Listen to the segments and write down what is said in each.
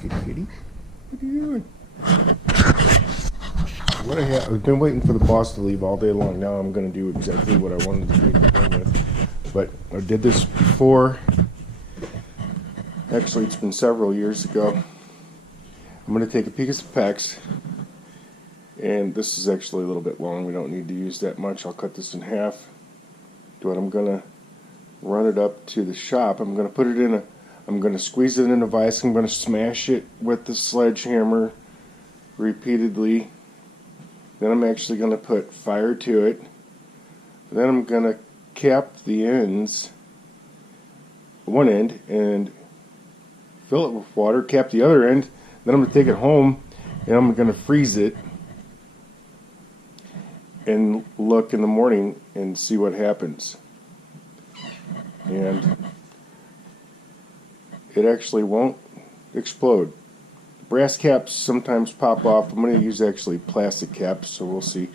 kitty kitty. What are you doing? I've been waiting for the boss to leave all day long. Now I'm going to do exactly what I wanted to do to begin with. But I did this before. Actually, it's been several years ago. I'm going to take a piece of PEX. And this is actually a little bit long. We don't need to use that much. I'll cut this in half. But I'm going to run it up to the shop. I'm going to put it in I'm going to squeeze it in a vise. I'm going to smash it with the sledgehammer repeatedly. Then I'm actually going to put fire to it. Then I'm going to cap the ends, one end, and fill it with water, cap the other end. Then I'm going to take it home and I'm going to freeze it and look in the morning and see what happens. And it actually won't explode. Brass caps sometimes pop off. I'm going to use actually plastic caps, so we'll see.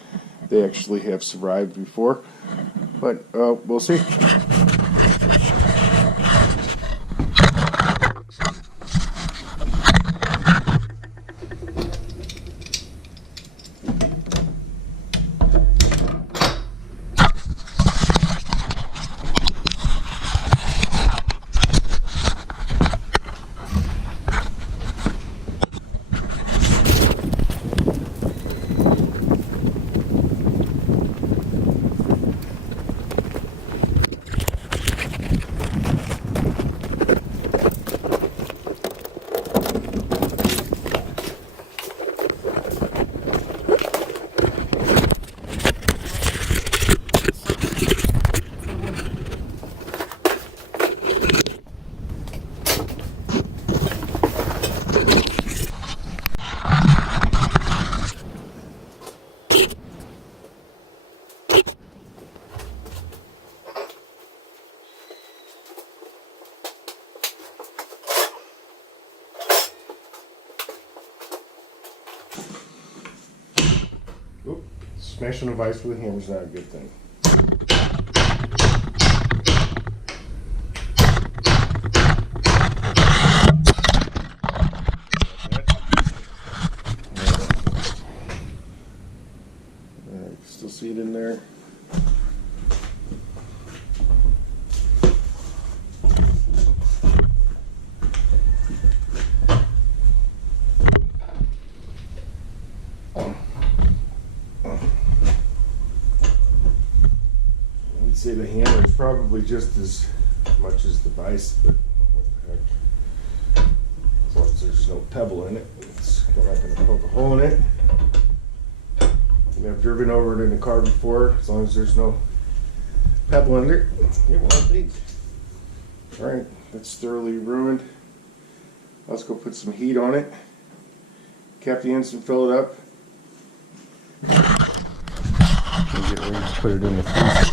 They actually have survived before, but we'll see. Oop, smashing a vise with a hammer is not a good thing. Still see it in there. I'd say the hammer is probably just as much as the vise, but what the heck. As long as there's no pebble in it, I'm not going to poke a hole in it. I've driven over it in a car before. As long as there's no pebble under it, it won't leak. Alright, that's thoroughly ruined. Let's go put some heat on it. Cap the ends and fill it up. And get ready to put it in the freezer.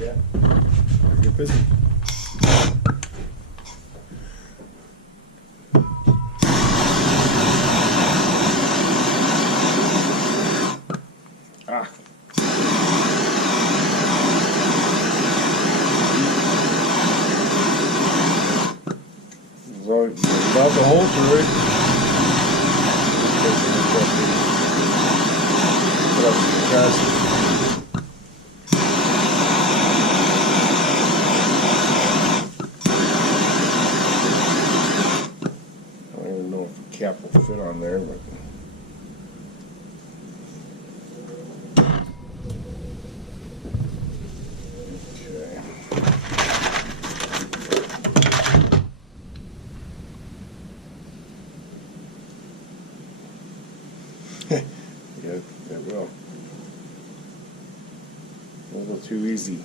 Yeah, get busy. So about the hole through it. Put up some cast. fit on there, but okay. Yeah, it will. A little too easy.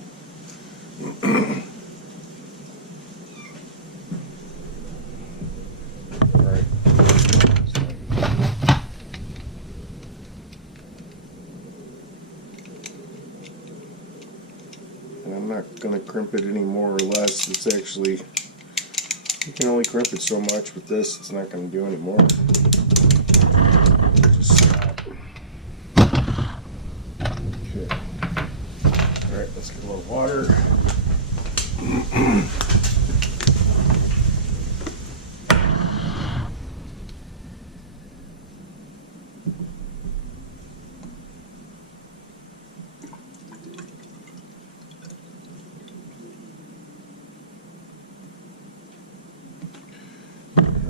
Alright. And I'm not going to crimp it any more or less. It's actually, you can only crimp it so much with this. It's not going to do any more. Just stop. Okay. Alright, let's get a little water.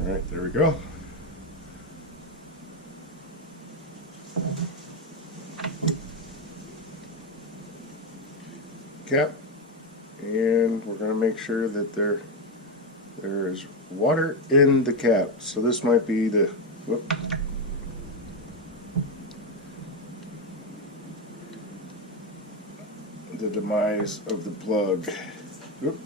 Alright, there we go. Cap, and we're going to make sure that there is water in the cap. So this might be the demise of the plug. Whoop.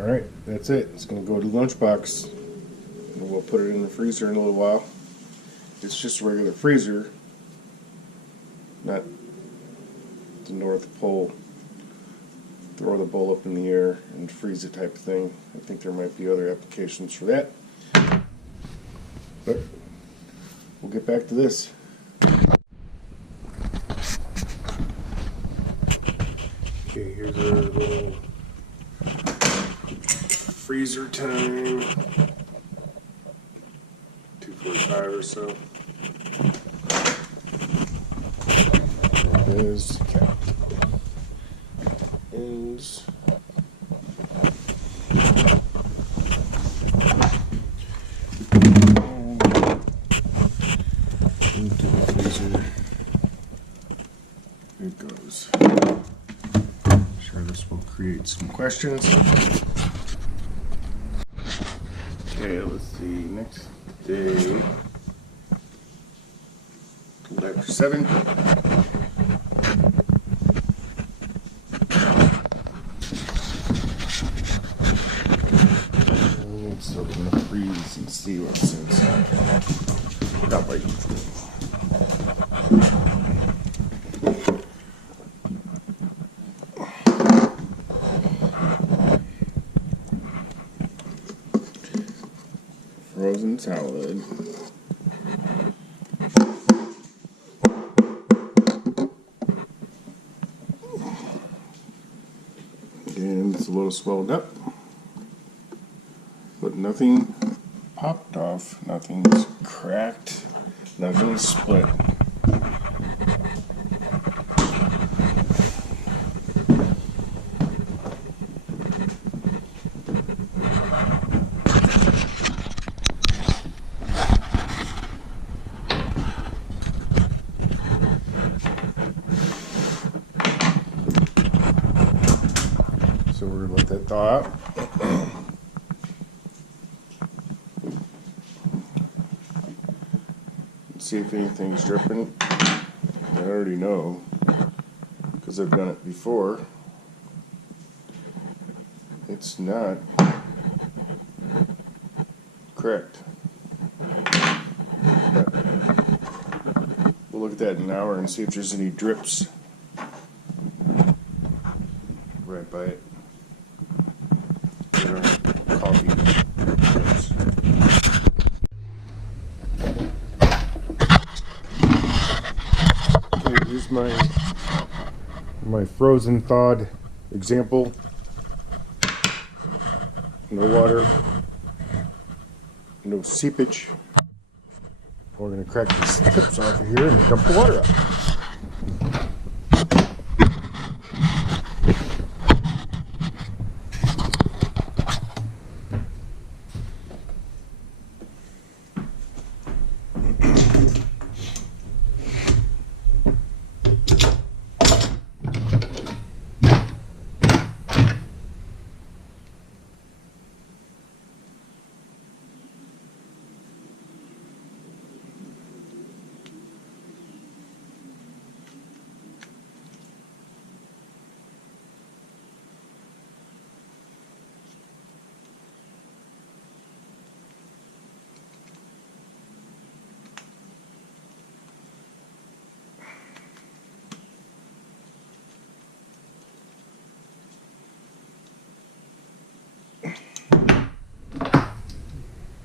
Alright, that's it. It's going to go to the lunchbox. And we'll put it in the freezer in a little while. It's just a regular freezer, not the North Pole. Throw the bowl up in the air and freeze it type of thing. I think there might be other applications for that. But we'll get back to this. Okay, here's our little freezer time, 2:45 or so. There it is. Cap ends. Into the freezer. There it goes. I'm sure this will create some questions. Okay, let's see. Next day, after 7. Let's open the freeze and see what's inside. Not like usual. Frozen salad. And it's a little swelled up, but nothing popped off, nothing's cracked, nothing's split. So we're going to let that thaw out. See if anything's dripping. I already know because I've done it before. It's not cracked. But we'll look at that in an hour and see if there's any drips right by it. Coffee drips. Okay, here's my frozen thawed example. No water. no seepage. We're going to crack these tips off of here and dump the water out.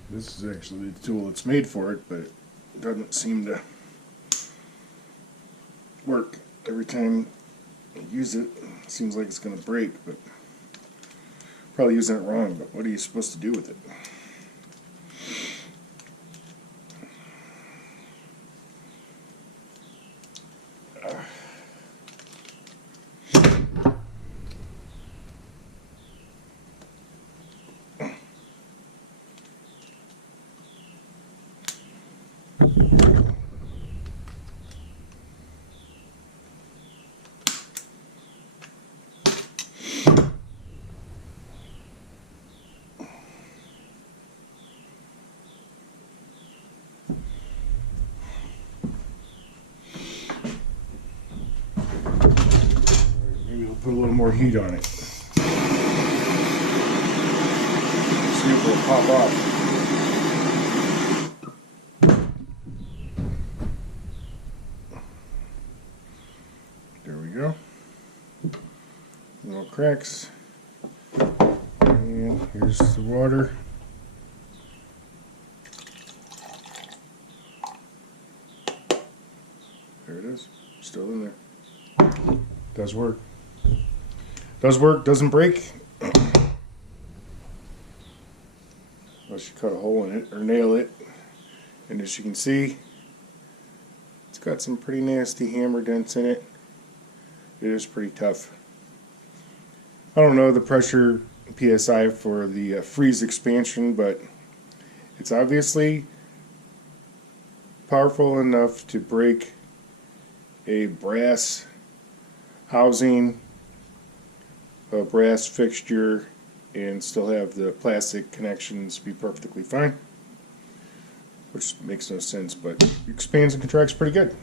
This is actually the tool that's made for it, but it doesn't seem to work. Every time I use it, it seems like it's going to break, but probably using it wrong. But what are you supposed to do with it? Put a little more heat on it. See if it'll pop off. There we go. Little cracks. And here's the water. There it is. Still in there. Does work. Does work, doesn't break. Unless you cut a hole in it or nail it. And as you can see, it's got some pretty nasty hammer dents in it. It is pretty tough. I don't know the pressure PSI for the freeze expansion, but it's obviously powerful enough to break a brass housing, a brass fixture, and still have the plastic connections be perfectly fine, which makes no sense, but expands and contracts pretty good.